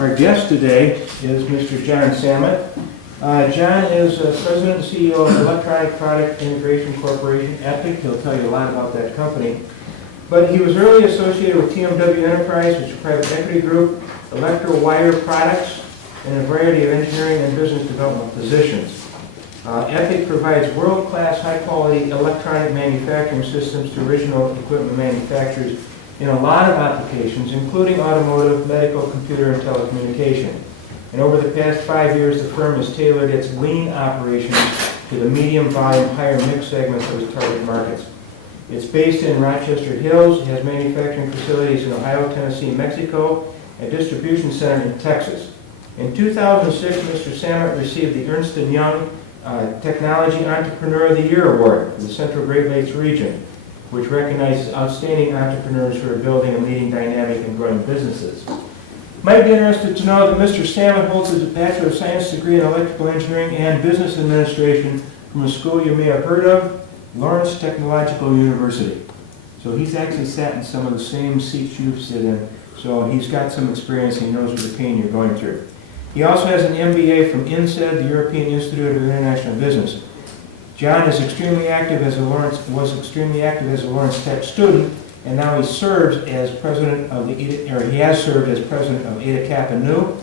Our guest today is Mr. John Sammut. John is President and CEO of Electronic Product Integration Corporation, EPIC. He'll tell you a lot about that company. But he was early associated with TMW Enterprise, which is a private equity group, Electro Wire Products, and a variety of engineering and business development positions. EPIC provides world-class, high-quality electronic manufacturing systems to original equipment manufacturers in a lot of applications, including automotive, medical, computer, and telecommunication. And over the past 5 years, the firm has tailored its lean operations to the medium volume, higher mix segments of its target markets. It's based in Rochester Hills, has manufacturing facilities in Ohio, Tennessee, Mexico, a distribution center in Texas. In 2006, Mr. Sammut received the Ernst & Young Technology Entrepreneur of the Year Award for the Central Great Lakes region, which recognizes outstanding entrepreneurs who are building and leading dynamic and growing businesses. You might be interested to know that Mr. Sammut holds a Bachelor of Science degree in Electrical Engineering and Business Administration from a school you may have heard of, Lawrence Technological University. So he's actually sat in some of the same seats you sit in, so he's got some experience, he knows the pain you're going through. He also has an MBA from INSEAD, the European Institute of International Business. John is extremely active as a Lawrence Tech student, and now he serves as president of he has served as president of Eta Kappa Nu,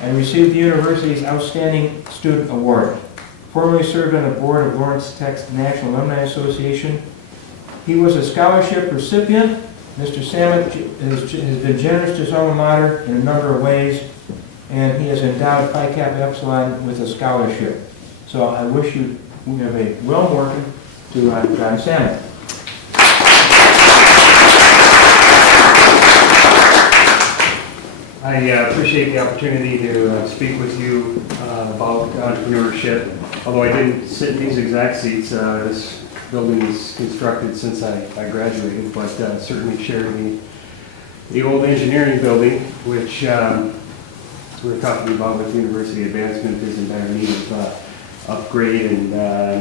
and received the university's Outstanding Student Award. Formerly served on the board of Lawrence Tech's National Alumni Association. He was a scholarship recipient. Mr. Sammut has been generous to his alma mater in a number of ways, and he has endowed Phi Kappa Epsilon with a scholarship. So I wish you have a warm welcome to John Sammut. I appreciate the opportunity to speak with you about entrepreneurship. Although I didn't sit in these exact seats, this building was constructed since I graduated, but certainly shared the old engineering building, which we're talking about with university advancement is in dire need of upgrade, and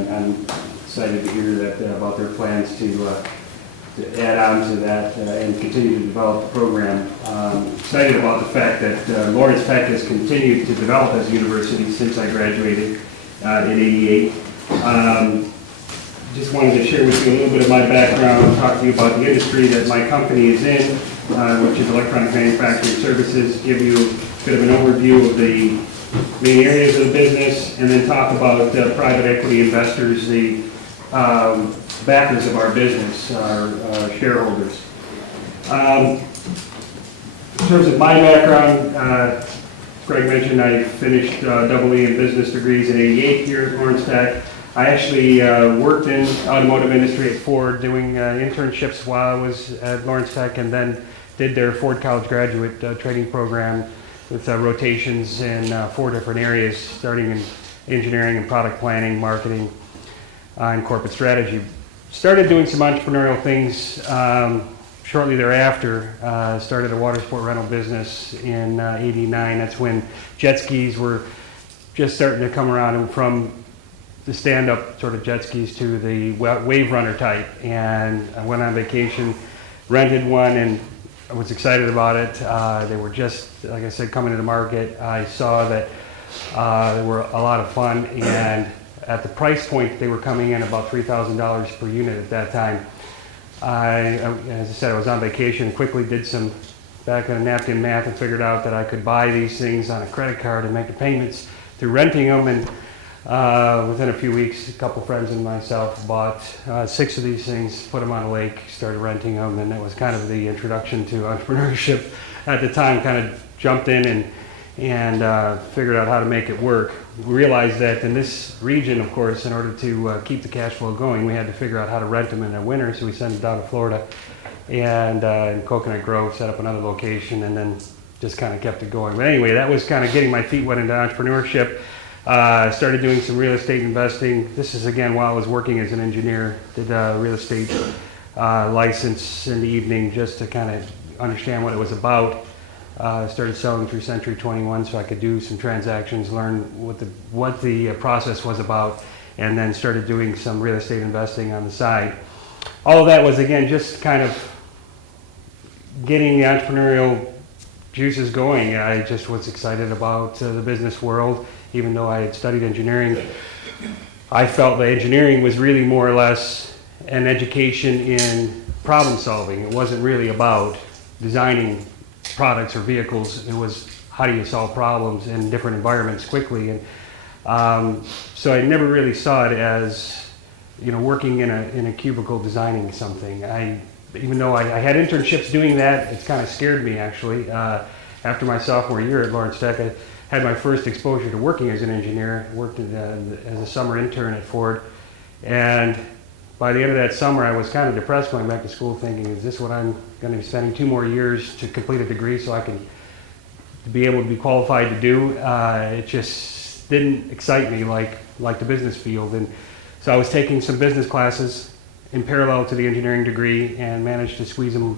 I'm excited to hear that about their plans to add on to that and continue to develop the program. Excited about the fact that Lawrence Tech has continued to develop as a university since I graduated in '88. Just wanted to share with you a little bit of my background, talk to you about the industry that my company is in, which is electronic manufacturing services, give you a bit of an overview of the main areas of the business, and then talk about private equity investors, the backers of our business, our shareholders. In terms of my background, Greg mentioned I finished double E in business degrees in '88 here at Lawrence Tech. I actually worked in automotive industry at Ford doing internships while I was at Lawrence Tech, and then did their Ford College graduate training program with rotations in 4 different areas, starting in engineering and product planning, marketing, and corporate strategy. Started doing some entrepreneurial things shortly thereafter. Started a water sport rental business in '89. That's when jet skis were just starting to come around, and from the stand-up sort of jet skis to the wave runner type. And I went on vacation, rented one, and I was excited about it. They were just, like I said, coming to the market. I saw that they were a lot of fun, and at the price point, they were coming in about $3,000 per unit at that time. As I said, I was on vacation, quickly did some back on a napkin math and figured out that I could buy these things on a credit card and make the payments through renting them. And within a few weeks, a couple friends and myself bought 6 of these things, put them on a lake, started renting them, and that was kind of the introduction to entrepreneurship at the time. Kind of jumped in and figured out how to make it work. We realized that in this region, of course, in order to keep the cash flow going, we had to figure out how to rent them in the winter, so we sent them down to Florida and in Coconut Grove, set up another location, and then just kind of kept it going. But anyway, that was kind of getting my feet wet into entrepreneurship. Started doing some real estate investing. This is again while I was working as an engineer. Did a real estate license in the evening just to kind of understand what it was about. Started selling through Century 21 so I could do some transactions, learn what the process was about, and then started doing some real estate investing on the side. All of that was again just kind of getting the entrepreneurial juices going. I just was excited about the business world, even though I had studied engineering. I felt that engineering was really more or less an education in problem solving. It wasn't really about designing products or vehicles. It was how do you solve problems in different environments quickly. And so I never really saw it as, working in a cubicle designing something. Even though I had internships doing that, it's kind of scared me actually. After my sophomore year at Lawrence Tech, I had my first exposure to working as an engineer. Worked as a summer intern at Ford, and by the end of that summer, I was kind of depressed going back to school, thinking, "Is this what I'm going to be spending 2 more years to complete a degree so I can be able to be qualified to do?" It just didn't excite me like the business field, and so I was taking some business classes in parallel to the engineering degree and managed to squeeze them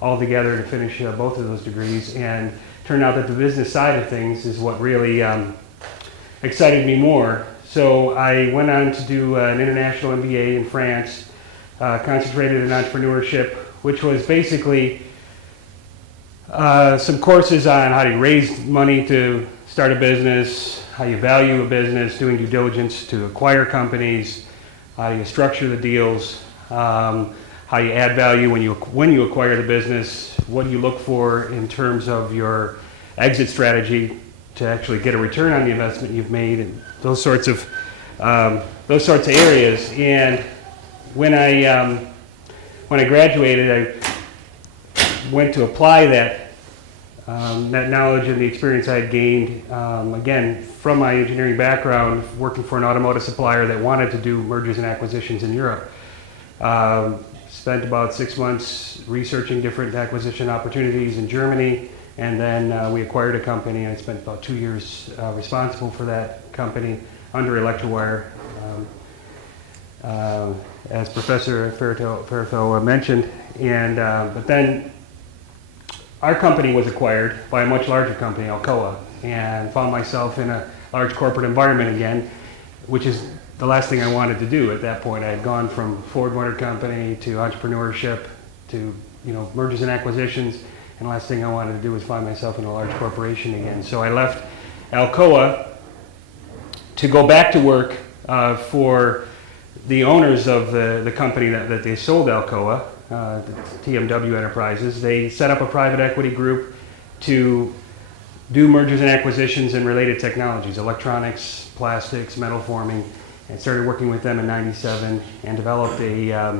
all together to finish both of those degrees. And turned out that the business side of things is what really excited me more. So I went on to do an international MBA in France, concentrated in entrepreneurship, which was basically some courses on how to raise money to start a business, how you value a business, doing due diligence to acquire companies, how you structure the deals, how you add value when you acquire the business, what you look for in terms of your exit strategy to actually get a return on the investment you've made, and those sorts of areas. And when I graduated, I went to apply that knowledge and the experience I had gained, again, from my engineering background, working for an automotive supplier that wanted to do mergers and acquisitions in Europe. Spent about 6 months researching different acquisition opportunities in Germany, and then we acquired a company, and I spent about 2 years responsible for that company under Electrowire. As Professor Fairtho mentioned, and but then our company was acquired by a much larger company, Alcoa, and found myself in a large corporate environment again, which is the last thing I wanted to do at that point. I had gone from Ford Motor Company to entrepreneurship to mergers and acquisitions, and the last thing I wanted to do was find myself in a large corporation again. So I left Alcoa to go back to work for the owners of the company that they sold Alcoa, TMW Enterprises. They set up a private equity group to do mergers and acquisitions and related technologies, electronics, plastics, metal forming, and started working with them in '97 and developed a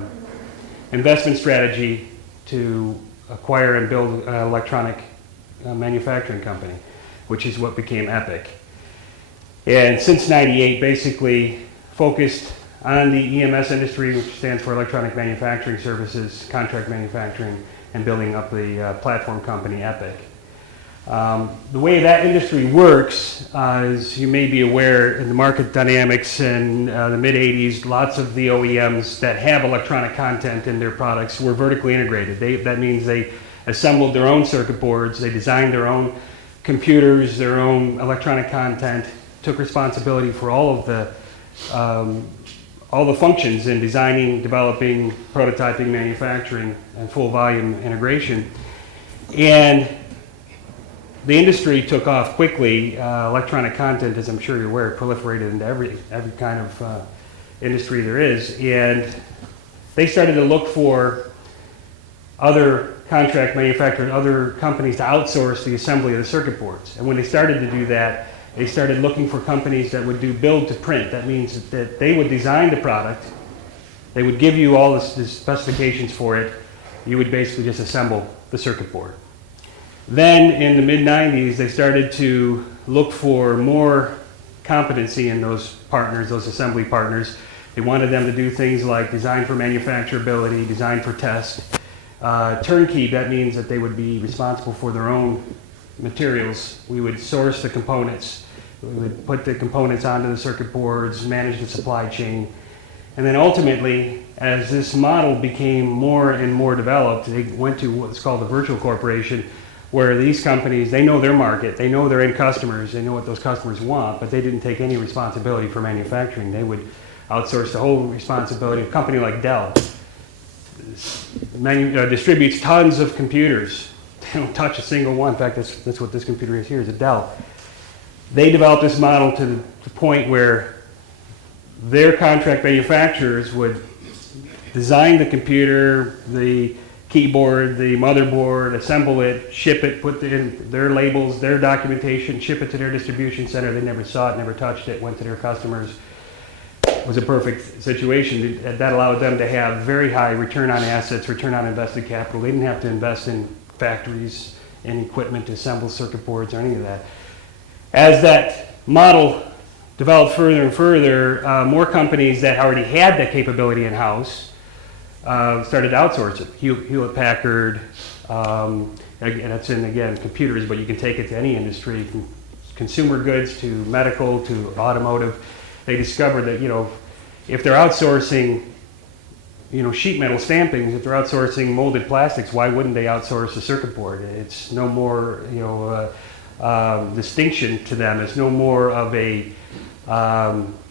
investment strategy to acquire and build an electronic manufacturing company, which is what became Epic. And since '98, basically focused on the EMS industry, which stands for Electronic Manufacturing Services, contract manufacturing, and building up the platform company Epic. The way that industry works, as you may be aware, in the market dynamics in the mid-'80s, lots of the OEMs that have electronic content in their products were vertically integrated. That means they assembled their own circuit boards, they designed their own computers, their own electronic content, took responsibility for all of the functions in designing, developing, prototyping, manufacturing, and full volume integration. And the industry took off quickly. Electronic content, as I'm sure you're aware, proliferated into every kind of industry there is. And they started to look for other contract manufacturers, other companies to outsource the assembly of the circuit boards. And when they started to do that, they started looking for companies that would do build to print. That means that they would design the product, they would give you all the specifications for it, you would basically just assemble the circuit board. Then in the mid-'90s, they started to look for more competency in those partners, those assembly partners. They wanted them to do things like design for manufacturability, design for test. Turnkey, that means that they would be responsible for their own materials. We would source the components. We would put the components onto the circuit boards, manage the supply chain. And then ultimately, as this model became more and more developed, they went to what's called a virtual corporation, where these companies, they know their market, they know their end customers, they know what those customers want, but they didn't take any responsibility for manufacturing. They would outsource the whole responsibility. A company like Dell distributes tons of computers, They don't touch a single one. In fact, that's what this computer is here, is a Dell. They developed this model to the point where their contract manufacturers would design the computer, the keyboard, the motherboard, assemble it, ship it, put in their labels, their documentation, ship it to their distribution center. They never saw it, never touched it, went to their customers. It was a perfect situation. That allowed them to have very high return on assets, return on invested capital. They didn't have to invest in factories and equipment to assemble circuit boards or any of that. As that model developed further and further, more companies that already had that capability in-house started to outsource it. Hewlett-Packard, and that's in, again, computers, but you can take it to any industry, from consumer goods to medical to automotive. They discovered that, if they're outsourcing, sheet metal stampings, if they're outsourcing molded plastics, why wouldn't they outsource a circuit board? It's no more, distinction to them. It's no more of a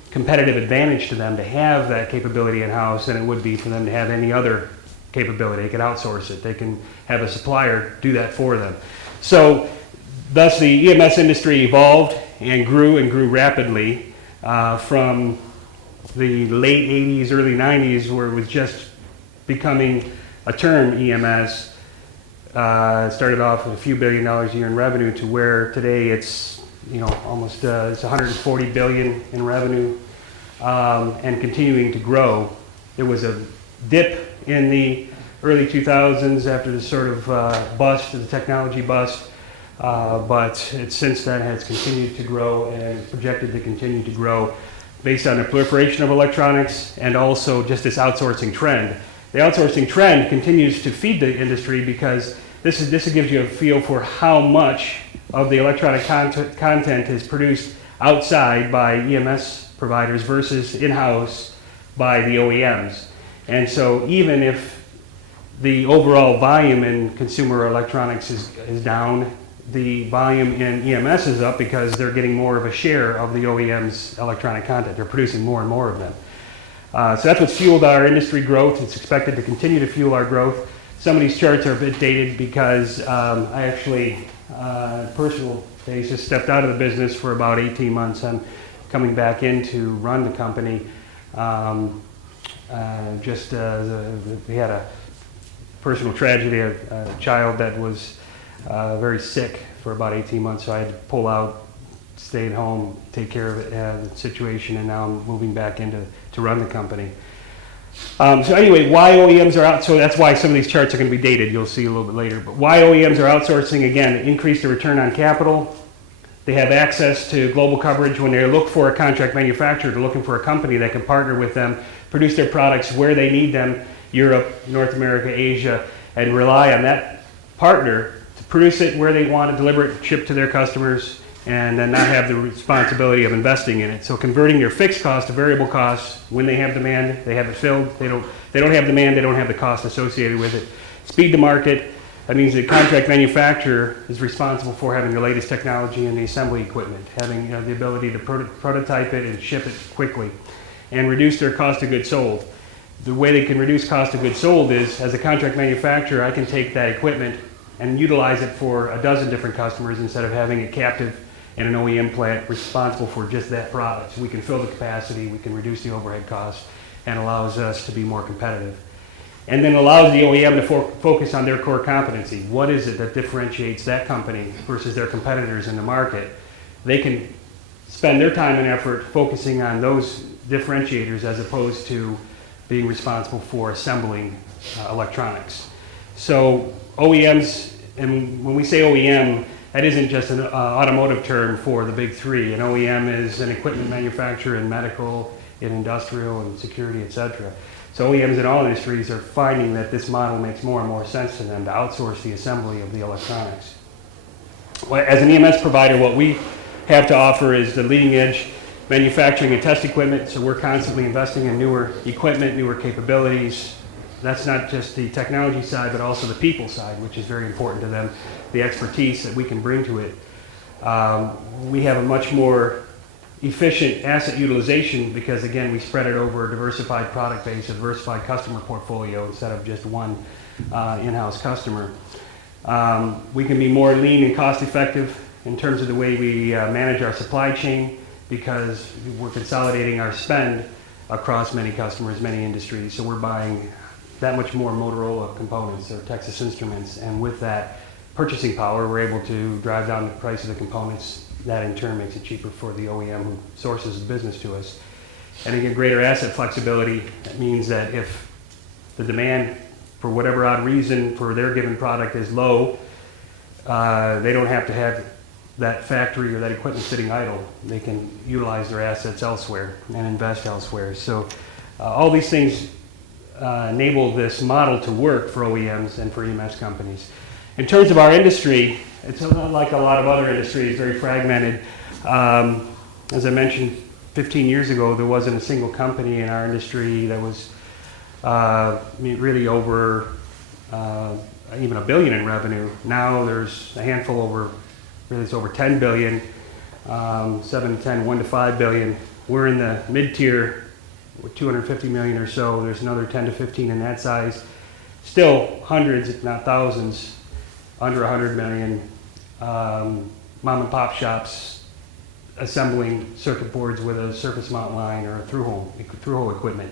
competitive advantage to them to have that capability in-house than it would be for them to have any other capability. They can outsource it. They can have a supplier do that for them. So thus the EMS industry evolved and grew rapidly from the late 80s, early 90s, where it was just becoming a term, EMS. Started off with a few $1 billion a year in revenue to where today it's almost it's 140 billion in revenue, and continuing to grow. There was a dip in the early 2000s after the sort of bust, the technology bust, but since then has continued to grow and is projected to continue to grow based on the proliferation of electronics and also just this outsourcing trend. The outsourcing trend continues to feed the industry because this gives you a feel for how much of the electronic content is produced outside by EMS providers versus in-house by the OEMs. And so even if the overall volume in consumer electronics is down, the volume in EMS is up because they're getting more of a share of the OEM's electronic content. They're producing more and more of them. So that's what's fueled our industry growth. It's expected to continue to fuel our growth. Some of these charts are a bit dated because I actually, personal basis, stepped out of the business for about 18 months. I'm coming back in to run the company. We had a personal tragedy, a child that was very sick for about 18 months, so I had to pull out, stay at home, take care of the situation, and now I'm moving back in to run the company. So anyway, why OEMs are out, so that's why some of these charts are going to be dated, you'll see a little bit later. But why OEMs are outsourcing, again, increase the return on capital. They have access to global coverage. When they look for a contract manufacturer, they're looking for a company that can partner with them, produce their products where they need them, Europe, North America, Asia, and rely on that partner to produce it where they want to deliver it, ship to their customers, and then not have the responsibility of investing in it. So converting your fixed cost to variable costs. When they have demand, they have it filled. They don't have demand, they don't have the cost associated with it. Speed to market. That means the contract manufacturer is responsible for having the latest technology and the assembly equipment, having the ability to prototype it and ship it quickly, and reduce their cost of goods sold. The way they can reduce cost of goods sold is, as a contract manufacturer, I can take that equipment and utilize it for a dozen different customers instead of having it captive in an OEM plant responsible for just that product. So we can fill the capacity, we can reduce the overhead costs, and allows us to be more competitive. And then allows the OEM to focus on their core competency. What is it that differentiates that company versus their competitors in the market? They can spend their time and effort focusing on those differentiators as opposed to being responsible for assembling electronics. So OEMs, and when we say OEM, that isn't just an automotive term for the big three. An OEM is an equipment manufacturer in medical, in industrial, and security, etc. So OEMs in all industries are finding that this model makes more and more sense to them to outsource the assembly of the electronics. As an EMS provider, what we have to offer is the leading edge manufacturing and test equipment, so we're constantly investing in newer equipment, newer capabilities. That's not just the technology side, but also the people side, which is very important to them, the expertise that we can bring to it. We have a much more efficient asset utilization because, again, we spread it over a diversified product base, a diversified customer portfolio instead of just one in-house customer. We can be more lean and cost effective in terms of the way we manage our supply chain, because we're consolidating our spend across many customers, many industries. So we're buying that much more Motorola components or Texas Instruments, and with that purchasing power, we're able to drive down the price of the components. That in turn makes it cheaper for the OEM who sources the business to us. And again, greater asset flexibility. That means that if the demand, for whatever odd reason, for their given product is low, they don't have to have that factory or that equipment sitting idle. They can utilize their assets elsewhere and invest elsewhere. So all these things enable this model to work for OEMs and for EMS companies. In terms of our industry, it's like a lot of other industries, very fragmented. As I mentioned, 15 years ago, there wasn't a single company in our industry that was really over even $1 billion in revenue. Now there's a handful over, really it's over 10 billion, 7 to 10, 1 to 5 billion. We're in the mid-tier with 250 million or so. There's another 10 to 15 in that size. Still hundreds, if not thousands, under 100 million mom and pop shops assembling circuit boards with a surface mount line or a through-hole equipment.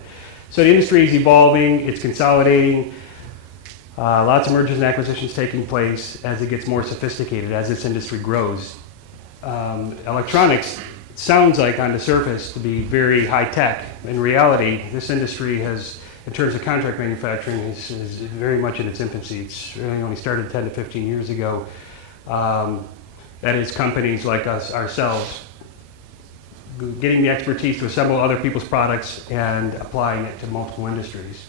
So the industry is evolving, it's consolidating, lots of mergers and acquisitions taking place as it gets more sophisticated, as this industry grows. Electronics sounds like on the surface to be very high tech. In reality, this industry has, in terms of contract manufacturing, is very much in its infancy. It's really only started 10 to 15 years ago. That is companies like us, ourselves, getting the expertise to assemble other people's products and applying it to multiple industries.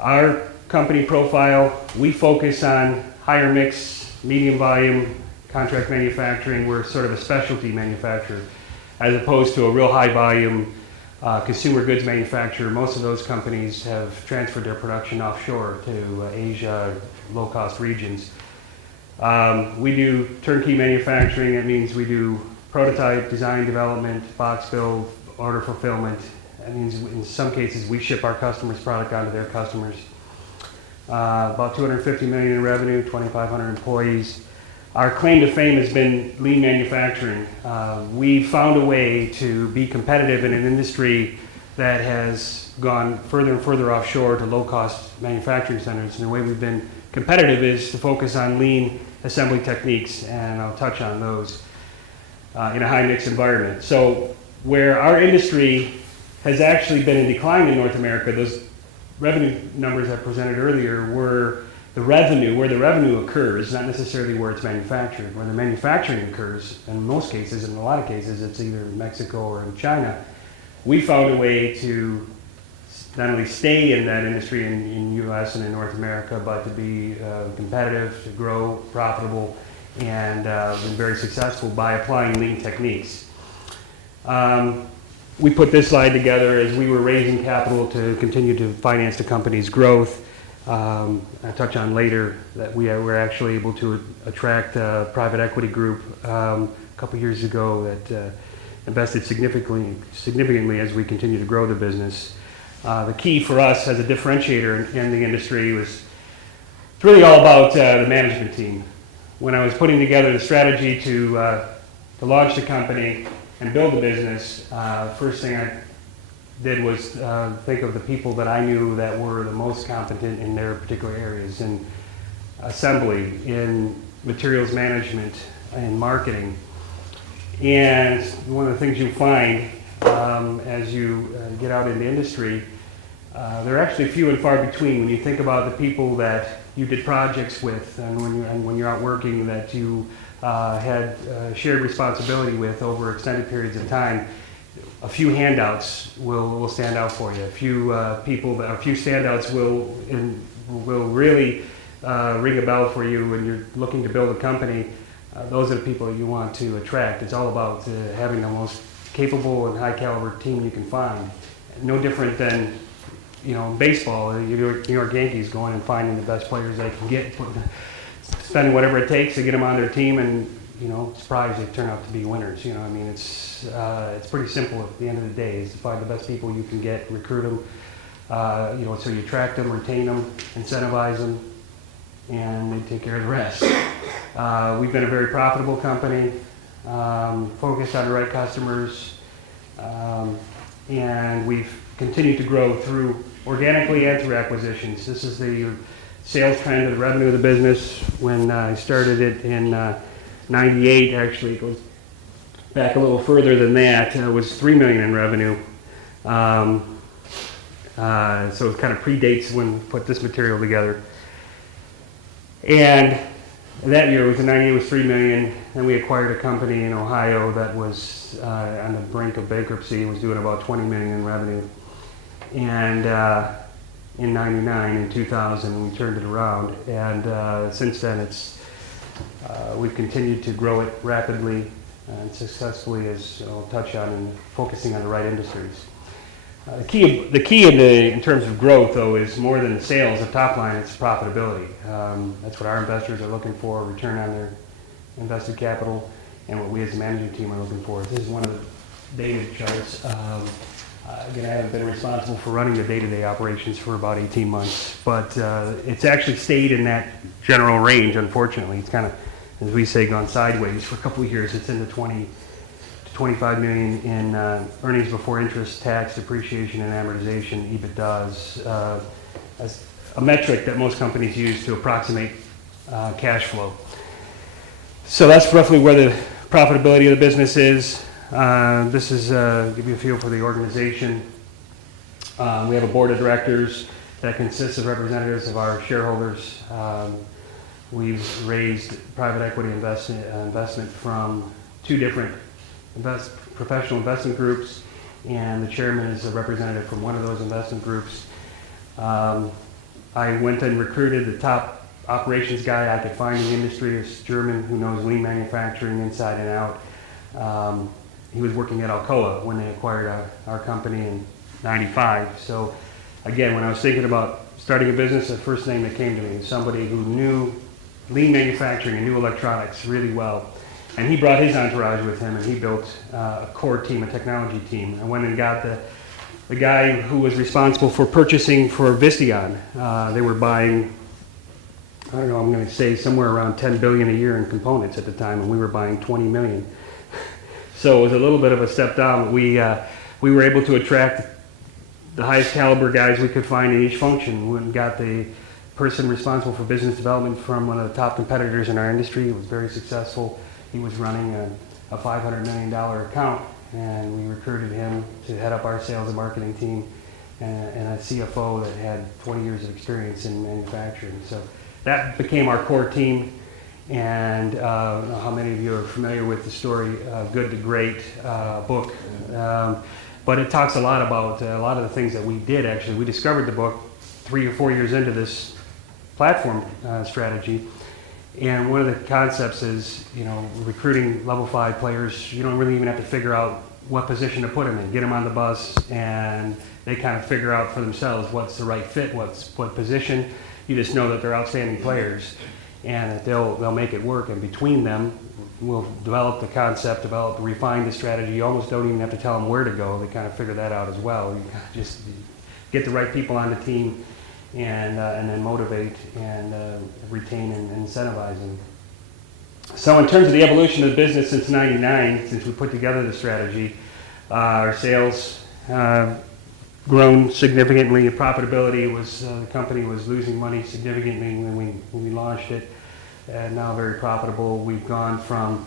Our company profile, we focus on higher mix, medium volume contract manufacturing. We're sort of a specialty manufacturer, as opposed to a real high volume consumer goods manufacturer. Most of those companies have transferred their production offshore to Asia, low-cost regions. We do turnkey manufacturing. That means we do prototype, design, development, box build, order fulfillment. That means in some cases we ship our customers' product onto their customers. About 250 million in revenue, 2,500 employees. Our claim to fame has been lean manufacturing. We found a way to be competitive in an industry that has gone further and further offshore to low-cost manufacturing centers. And the way we've been competitive is to focus on lean assembly techniques, and I'll touch on those in a high-mix environment. So where our industry has actually been in decline in North America, those revenue numbers I presented earlier were where the revenue occurs, not necessarily where it's manufactured. Where the manufacturing occurs, in most cases, in a lot of cases, it's either in Mexico or in China. We found a way to not only stay in that industry in U.S. and in North America, but to be competitive, to grow, profitable, and been very successful by applying lean techniques. We put this slide together as we were raising capital to continue to finance the company's growth. I'll touch on later that we were actually able to attract a private equity group a couple years ago that invested significantly as we continue to grow the business. The key for us as a differentiator in the industry was it's really all about the management team. When I was putting together the strategy to launch the company and build the business, first thing I did was think of the people that I knew that were the most competent in their particular areas, in assembly, in materials management, in marketing. And one of the things you find as you get out in the industry, they're actually few and far between. When you think about the people that you did projects with and when you're out working that you had shared responsibility with over extended periods of time, a few handouts will stand out for you. A few standouts will really ring a bell for you when you're looking to build a company. Those are the people that you want to attract. It's all about having the most capable and high caliber team you can find. No different than, baseball. New York Yankees going and finding the best players they can get, spending whatever it takes to get them on their team, and surprised they turn out to be winners. It's pretty simple at the end of the day, is to find the best people you can get, recruit them, so you attract them, retain them, incentivize them, and they take care of the rest. We've been a very profitable company, focused on the right customers, and we've continued to grow through organically and through acquisitions. This is the sales trend of the revenue of the business. When I started it in 98, actually it goes back a little further than that. It was $3 million in revenue. So it kind of predates when we put this material together. And that year, in 98, it was $3 million. Then we acquired a company in Ohio that was on the brink of bankruptcy. It was doing about $20 million in revenue. And in 99 and 2000, we turned it around. And since then, we've continued to grow it rapidly and successfully, as I'll touch on, and focusing on the right industries. The key in terms of growth, though, is more than the sales. The top line, it's profitability. That's what our investors are looking for, return on their invested capital, and what we as a management team are looking for. This is one of the data charts. Again, I haven't been responsible for running the day-to-day operations for about 18 months, but it's actually stayed in that general range, unfortunately. It's kind of, as we say, gone sideways for a couple of years. It's in the 20 to 25 million in earnings before interest, tax, depreciation, and amortization. EBITDA is a metric that most companies use to approximate cash flow. So that's roughly where the profitability of the business is. This is give you a feel for the organization. We have a board of directors that consists of representatives of our shareholders. We've raised private equity investment from two different professional investment groups, and the chairman is a representative from one of those investment groups. I went and recruited the top operations guy I could find in the industry. It's German who knows lean manufacturing inside and out. He was working at Alcoa when they acquired our company in 95. So again, when I was thinking about starting a business, the first name that came to me was somebody who knew lean manufacturing and knew electronics really well. And he brought his entourage with him, and he built a core team, a technology team. I went and got the guy who was responsible for purchasing for Visteon. They were buying, I don't know, I'm going to say somewhere around 10 billion a year in components at the time, and we were buying 20 million. So it was a little bit of a step down. We were able to attract the highest caliber guys we could find in each function. We got the person responsible for business development from one of the top competitors in our industry. It was very successful. He was running a $500 million account, and we recruited him to head up our sales and marketing team, and a CFO that had 20 years of experience in manufacturing. So that became our core team. And I don't know how many of you are familiar with the story, Good to Great book. But it talks a lot about a lot of the things that we did, actually. We discovered the book 3 or 4 years into this platform strategy. And one of the concepts is, recruiting level 5 players. You don't really even have to figure out what position to put them in. Get them on the bus, and they kind of figure out for themselves what's the right fit, what position. You just know that they're outstanding players, and that they'll make it work. And between them, we'll develop the concept, refine the strategy. You almost don't even have to tell them where to go. They kind of figure that out as well. You just get the right people on the team, and then motivate and retain and incentivize them. So in terms of the evolution of the business since '99, since we put together the strategy, our sales grown significantly. Profitability was the company was losing money significantly when we launched it, and now very profitable. We've gone from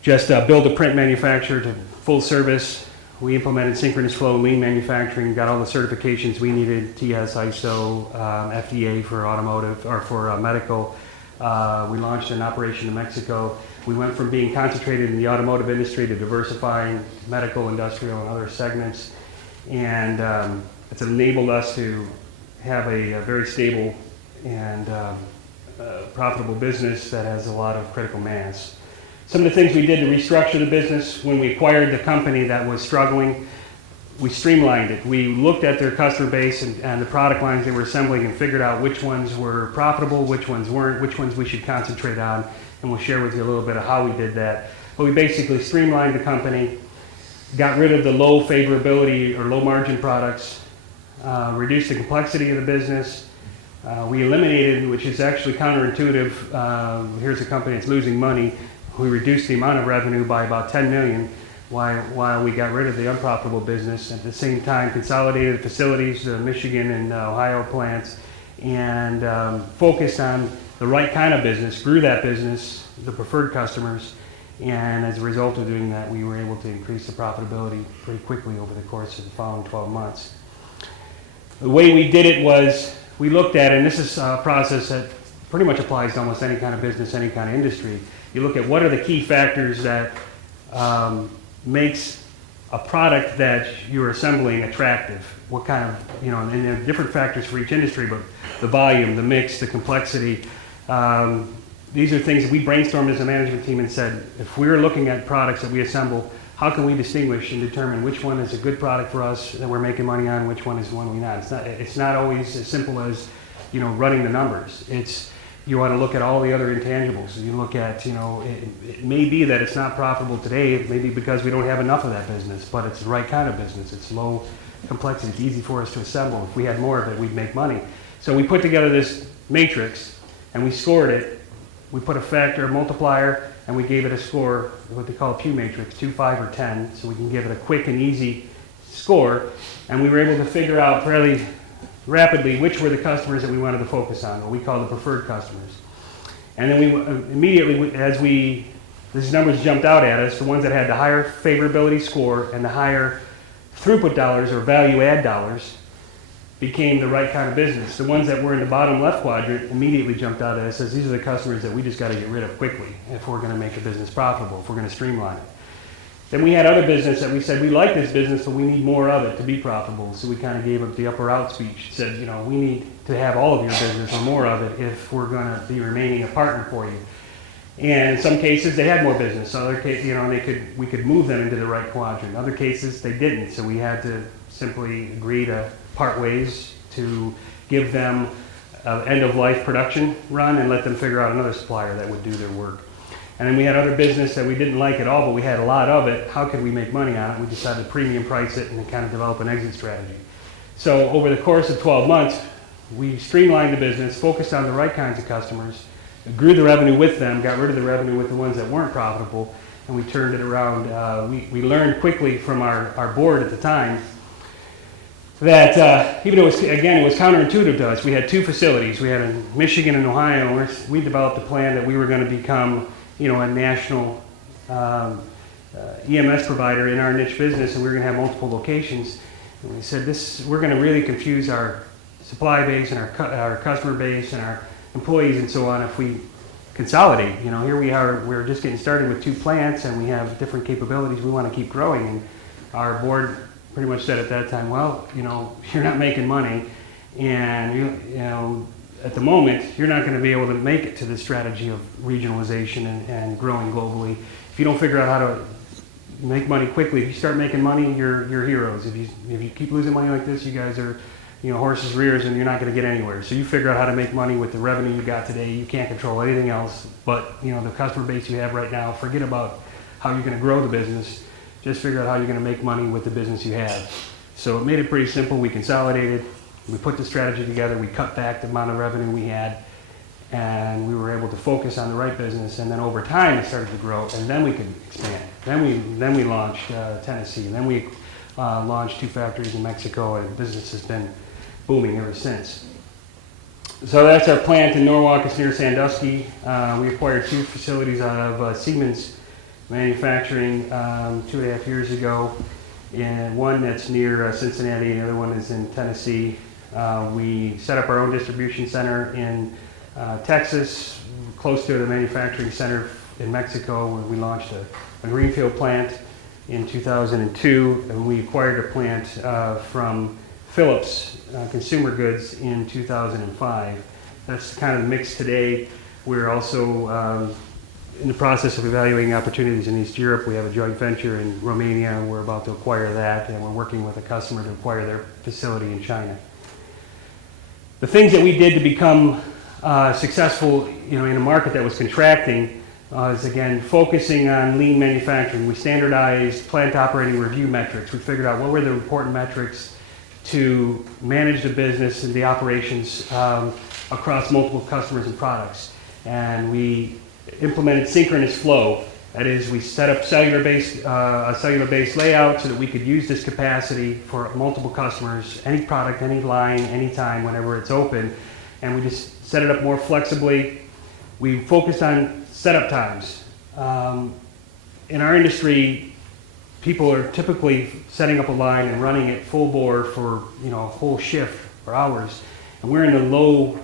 just a build-to-print manufacturer to full service. We implemented synchronous flow lean manufacturing, got all the certifications we needed, TS, ISO, FDA for automotive or for medical. We launched an operation in Mexico. We went from being concentrated in the automotive industry to diversifying medical, industrial, and other segments. And it's enabled us to have a very stable and profitable business that has a lot of critical mass. Some of the things we did to restructure the business: when we acquired the company that was struggling, we streamlined it. We looked at their customer base and the product lines they were assembling and figured out which ones were profitable, which ones weren't, which ones we should concentrate on, and we'll share with you a little bit of how we did that. But we basically streamlined the company, got rid of the low favorability or low margin products, reduced the complexity of the business, We eliminated, which is actually counterintuitive, here's a company that's losing money. We reduced the amount of revenue by about 10 million while we got rid of the unprofitable business. At the same time, consolidated facilities, the Michigan and Ohio plants, and focused on the right kind of business, grew that business, the preferred customers, and as a result of doing that, we were able to increase the profitability pretty quickly over the course of the following 12 months. The way we did it was, we looked at, and this is a process that pretty much applies to almost any kind of business, any kind of industry. You look at what are the key factors that makes a product that you're assembling attractive. What kind of, and there are different factors for each industry, but the volume, the mix, the complexity. These are things that we brainstormed as a management team and said, if we're looking at products that we assemble, how can we distinguish and determine which one is a good product for us that we're making money on, which one is one we're not. It's not always as simple as, running the numbers. You want to look at all the other intangibles. You look at, it may be that it's not profitable today, it may be because we don't have enough of that business, but it's the right kind of business. It's low complexity, it's easy for us to assemble. If we had more of it, we'd make money. So we put together this matrix and we scored it. We put a factor, a multiplier, and we gave it a score, what they call a Pew matrix, 2, 5, or 10, so we can give it a quick and easy score. And we were able to figure out fairly rapidly which were the customers that we wanted to focus on, what we call the preferred customers. And then we immediately, as these numbers jumped out at us, the ones that had the higher favorability score and the higher throughput dollars or value add dollars became the right kind of business. The ones that were in the bottom left quadrant immediately jumped out at us as these are the customers that we just got to get rid of quickly if we're going to make the business profitable, if we're going to streamline it. Then we had other business that we said, we like this business, but we need more of it to be profitable. So we kind of gave up the upper out speech, said, we need to have all of your business or more of it if we're going to be remaining a partner for you. And in some cases, they had more business. Other cases, we could move them into the right quadrant. Other cases, they didn't. So we had to simply agree to part ways, to give them an end-of-life production run and let them figure out another supplier that would do their work. And then we had other business that we didn't like at all, but we had a lot of it. How could we make money on it? We decided to premium price it and then kind of develop an exit strategy. So over the course of 12 months, we streamlined the business, focused on the right kinds of customers, grew the revenue with them, got rid of the revenue with the ones that weren't profitable, and we turned it around. We learned quickly from our board at the time that even though it was counterintuitive to us, we had two facilities. We had in Michigan and Ohio, where we developed a plan that we were going to become, a national EMS provider in our niche business, and we were going to have multiple locations. And we said, we're going to really confuse our supply base and our customer base and our employees and so on if we consolidate. Here we are, we're just getting started with two plants, and we have different capabilities. We want to keep growing, and our board pretty much said at that time, well, you're not making money, and at the moment, you're not going to be able to make it to the strategy of regionalization and growing globally. If you don't figure out how to make money quickly, if you start making money, you're heroes. If you keep losing money like this, you guys are, horses' rears, and you're not going to get anywhere. So you figure out how to make money with the revenue you got today. You can't control anything else, but the customer base you have right now, forget about how you're going to grow the business. Just figure out how you're going to make money with the business you have. So it made it pretty simple. We consolidated, we put the strategy together, we cut back the amount of revenue we had, and we were able to focus on the right business. And then over time, it started to grow, and then we could expand. Then we launched Tennessee, and then we launched 2 factories in Mexico, and business has been booming ever since. So that's our plant in Norwalk. It's near Sandusky. We acquired 2 facilities out of Siemens Manufacturing 2.5 years ago, and one that's near Cincinnati, and the other one is in Tennessee. We set up our own distribution center in Texas, close to the manufacturing center in Mexico, where we launched a greenfield plant in 2002, and we acquired a plant from Philips Consumer Goods in 2005. That's kind of the mix today. We're also in the process of evaluating opportunities in East Europe. We have a joint venture in Romania, and we're about to acquire that, and we're working with a customer to acquire their facility in China. The things that we did to become successful, in a market that was contracting, is again focusing on lean manufacturing. We standardized plant operating review metrics. We figured out what were the important metrics to manage the business and the operations across multiple customers and products. And we implemented synchronous flow. That is, we set up a cellular-based layout so that we could use this capacity for multiple customers, any product, any line, anytime, whenever it's open. And we just set it up more flexibly. We focused on setup times. In our industry, people are typically setting up a line and running it full bore for a whole shift or hours. And we're in a low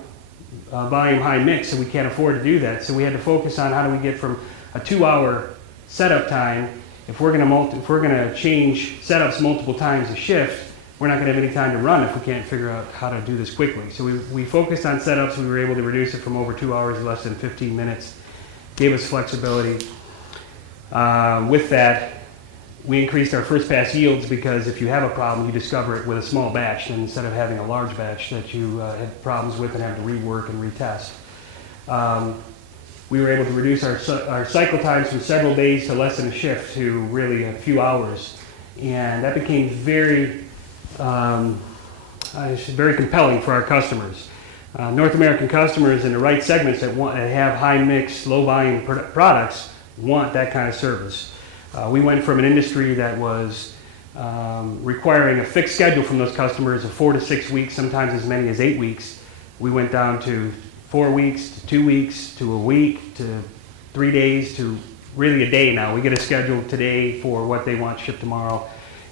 volume, high mix, so we can't afford to do that. So we had to focus on how do we get from a 2-hour setup time. If we're going to change setups multiple times a shift, we're not going to have any time to run if we can't figure out how to do this quickly. So we focused on setups. We were able to reduce it from over 2 hours to less than 15 minutes. Gave us flexibility. With that, we increased our first pass yields because if you have a problem, you discover it with a small batch, and instead of having a large batch that you had problems with and have to rework and retest. We were able to reduce our cycle times from several days to less than a shift to really a few hours. And that became very compelling for our customers. North American customers in the right segments that have high mix, low volume products want that kind of service. We went from an industry that was requiring a fixed schedule from those customers of 4 to 6 weeks, sometimes as many as 8 weeks. We went down to 4 weeks, to 2 weeks, to a week, to 3 days, to really a day now. We get a schedule today for what they want shipped tomorrow,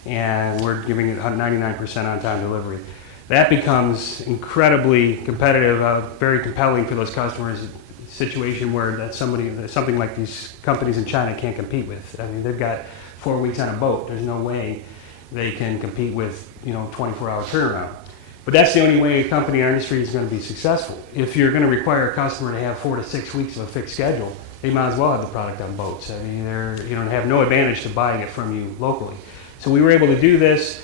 and we're giving it 99% on-time delivery. That becomes incredibly competitive, very compelling for those customers. Situation where that's something like these companies in China can't compete with. I mean, they've got 4 weeks on a boat. There's no way they can compete with 24-hour turnaround. But that's the only way a company in our industry is going to be successful. If you're going to require a customer to have 4 to 6 weeks of a fixed schedule, they might as well have the product on boats. I mean, they have no advantage to buying it from you locally. So we were able to do this,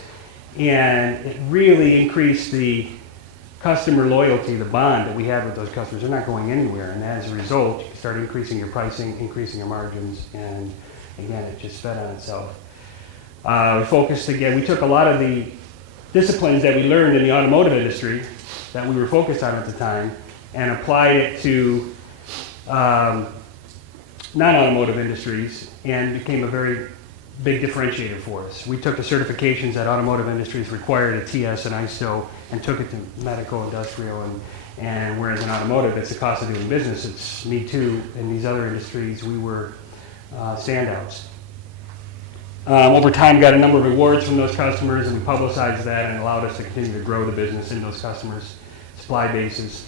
and it really increased the customer loyalty, the bond that we had with those customers. They're not going anywhere, and as a result, you start increasing your pricing, increasing your margins, and again, it just fed on itself. We focused again, we took a lot of the disciplines that we learned in the automotive industry that we were focused on at the time and applied it to non-automotive industries, and became a very big differentiator for us. We took the certifications that automotive industries required at TS and ISO and took it to medical, industrial, and whereas in automotive it's the cost of doing business, it's me too. In these other industries we were standouts. Over time got a number of awards from those customers, and we publicized that, and it allowed us to continue to grow the business in those customers' supply bases.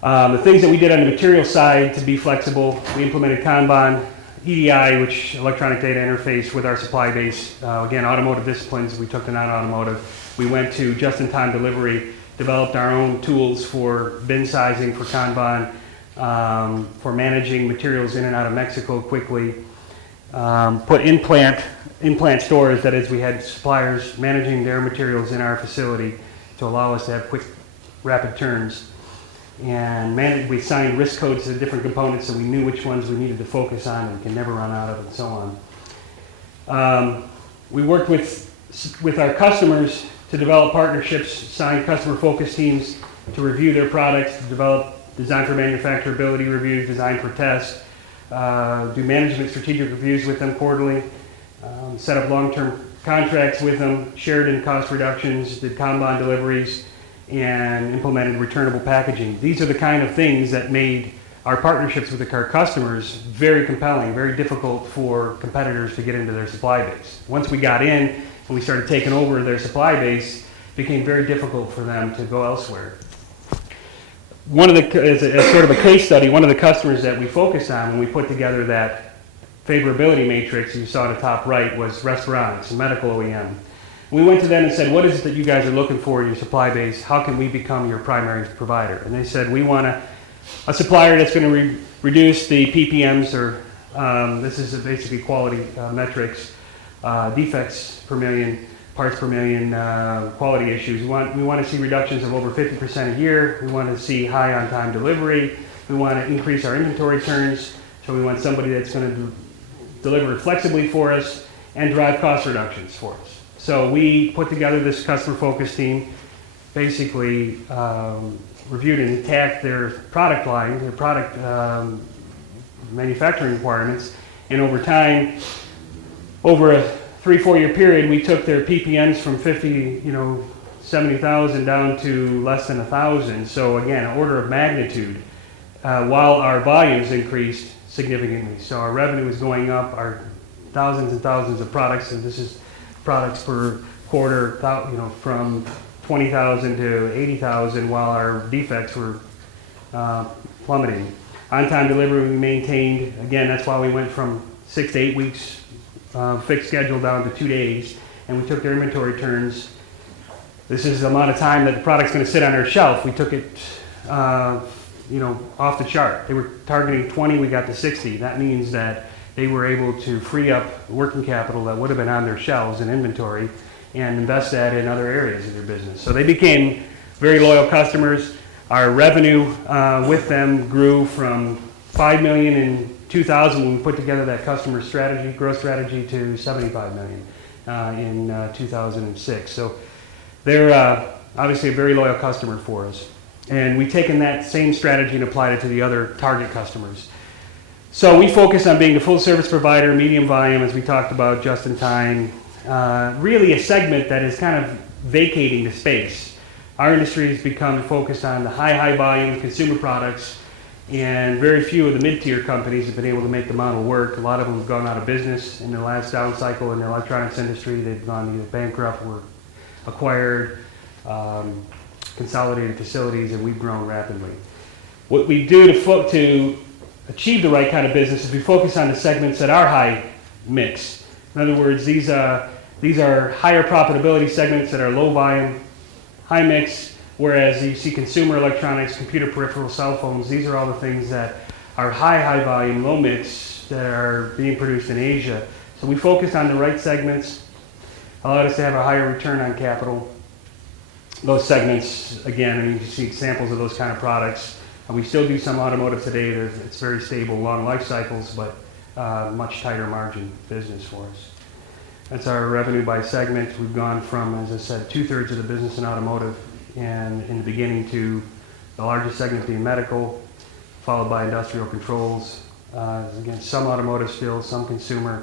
The things that we did on the material side to be flexible, we implemented Kanban, EDI, which electronic data interface with our supply base. Again, automotive disciplines, we took to non-automotive. We went to just-in-time delivery, developed our own tools for bin sizing for Kanban, for managing materials in and out of Mexico quickly. Put in-plant stores, that is, we had suppliers managing their materials in our facility to allow us to have quick, rapid turns. And we signed risk codes to different components so we knew which ones we needed to focus on and can never run out of, and so on. We worked with our customers to develop partnerships, sign customer focus teams to review their products, to develop design for manufacturability reviews, design for test, do management strategic reviews with them quarterly, set up long-term contracts with them, shared in cost reductions, did Kanban deliveries, and implemented returnable packaging. These are the kind of things that made our partnerships with our customers very compelling, very difficult for competitors to get into their supply base. Once we got in and we started taking over their supply base, it became very difficult for them to go elsewhere. As sort of a case study, one of the customers that we focused on when we put together that favorability matrix you saw at the top right was Respironics, a medical OEM. We went to them and said, what is it that you guys are looking for in your supply base? How can we become your primary provider? And they said, we want a supplier that's going to reduce the PPMs, or this is basically quality metrics, defects per million, parts per million, quality issues. We want to see reductions of over 50% a year. We want to see high on-time delivery. We want to increase our inventory turns. So we want somebody that's going to deliver flexibly for us and drive cost reductions for us. So we put together this customer focus team, basically reviewed and attacked their product line, their product manufacturing requirements, and over time, over a 3-4 year period, we took their PPMs from 70,000 down to less than 1,000. So again, an order of magnitude, while our volumes increased significantly. So our revenue is going up, our thousands and thousands of products, and this is products per quarter, from 20,000 to 80,000, while our defects were plummeting. On-time delivery we maintained. Again, that's why we went from 6 to 8 weeks fixed schedule down to 2 days, and we took their inventory turns. This is the amount of time that the product's going to sit on our shelf. We took it, off the chart. They were targeting 20, we got to 60. That means that they were able to free up working capital that would have been on their shelves in inventory and invest that in other areas of their business. So they became very loyal customers. Our revenue with them grew from $5 million in 2000 when we put together that customer strategy, growth strategy, to $75 million in 2006. So they're obviously a very loyal customer for us. And we've taken that same strategy and applied it to the other target customers. So we focus on being a full service provider, medium volume, as we talked about, just in time. Really a segment that is kind of vacating the space. Our industry has become focused on the high volume consumer products, and very few of the mid-tier companies have been able to make the model work. A lot of them have gone out of business in the last down cycle in the electronics industry. They've gone either bankrupt or acquired, consolidated facilities, and we've grown rapidly. What we do to achieve the right kind of business is we focus on the segments that are high mix. In other words, these are higher profitability segments that are low volume, high mix, whereas you see consumer electronics, computer peripherals, cell phones, these are all the things that are high volume, low mix, that are being produced in Asia. So we focus on the right segments, allowed us to have a higher return on capital. Those segments, again, you can see examples of those kind of products. We still do some automotive today. It's very stable, long life cycles, but much tighter margin business for us. That's our revenue by segment. We've gone from, as I said, 2/3 of the business in automotive, and in the beginning, to the largest segment being medical, followed by industrial controls. Again, some automotive still, some consumer,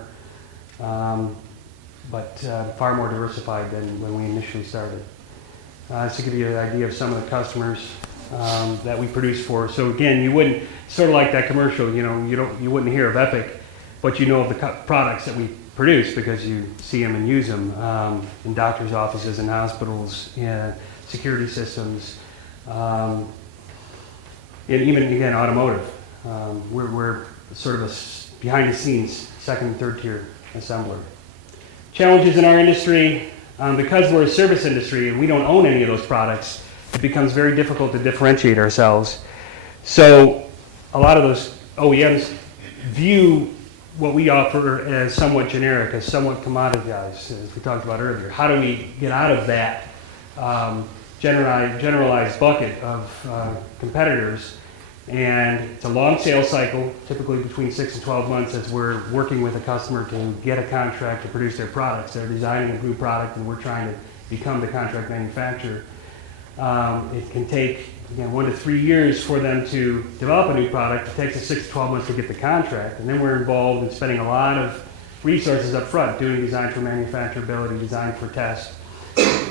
but far more diversified than when we initially started. Just to give you an idea of some of the customers that we produce for. So again, you wouldn't, sort of like that commercial, you wouldn't hear of Epic, but you know of the products that we produce because you see them and use them in doctors' offices, in hospitals, in security systems, and even, again, automotive. We're sort of a behind the scenes, second and third tier assembler. Challenges in our industry, because we're a service industry and we don't own any of those products, it becomes very difficult to differentiate ourselves. So a lot of those OEMs view what we offer as somewhat generic, as somewhat commoditized, as we talked about earlier. How do we get out of that generalized bucket of competitors? And it's a long sales cycle, typically between 6 and 12 months, as we're working with a customer to get a contract to produce their products. They're designing a new product and we're trying to become the contract manufacturer. It can take, again, 1 to 3 years for them to develop a new product. It takes us 6 to 12 months to get the contract, and then we're involved in spending a lot of resources up front, doing design for manufacturability, design for test.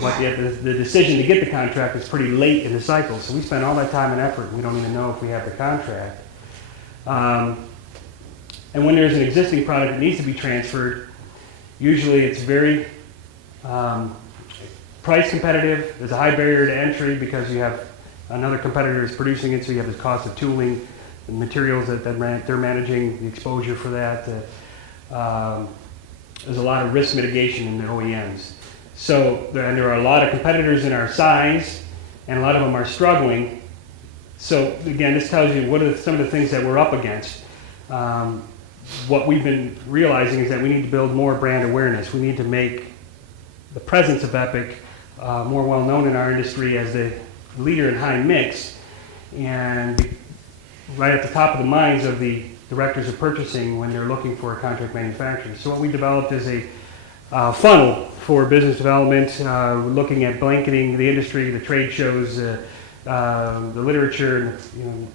But yet the decision to get the contract is pretty late in the cycle, so we spend all that time and effort, and we don't even know if we have the contract. And when there's an existing product that needs to be transferred, usually it's very price competitive. There's a high barrier to entry because you have another competitor is producing it, so you have the cost of tooling, the materials that they're managing, the exposure for that. There's a lot of risk mitigation in the OEMs. So there are a lot of competitors in our size, and a lot of them are struggling. So again, this tells you what are some of the things that we're up against. What we've been realizing is that we need to build more brand awareness. We need to make the presence of Epic more well known in our industry as the leader in high mix, and right at the top of the minds of the directors of purchasing when they're looking for a contract manufacturer. So what we developed is a funnel for business development, looking at blanketing the industry, the trade shows, the literature, in